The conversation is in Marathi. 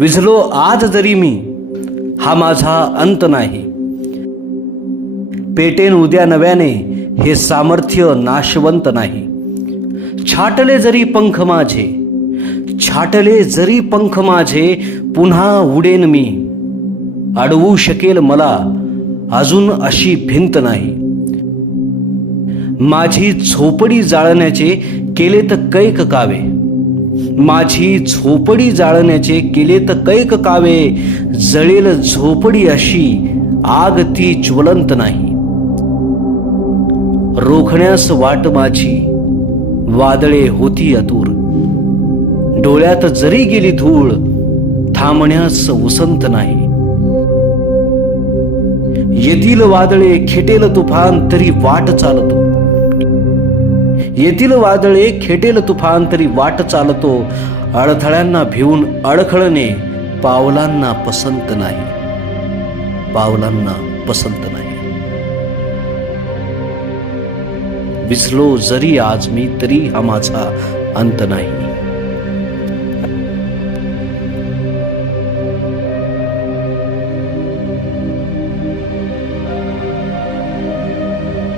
विझलो आज जरी मी हा माझा अंत नाही. पेटेन उद्या नव्याने हे सामर्थ्य नाशवंत नाही. छाटले जरी पंख माझे छाटले जरी पंख माझे पुन्हा उडेन मी. अडवू शकेल मला अजून अशी भिंत नाही. माझी झोपडी जाळण्याचे केले तर कैक कावे. माझी झोपडी जाळण्याचे केले तर कैक कावे जळेल झोपडी अशी आग ती ज्वलंत नाही. रोखण्यास वाट माझी वादळे होती अतूर. डोळ्यात जरी गेली धूळ थांबण्यास उसंत नाही. येतील वादळे खेटेल तुफान तरी वाट चालतो. येथील वादळे खेटेल तुफान तरी वाट चालतो. अडथळ्यांना भिवून अडखळणे पावलांना पसंत नाही. पावलांना पसंत नाही. विसलो जरी आज मी तरी हा माझा अंत नाही.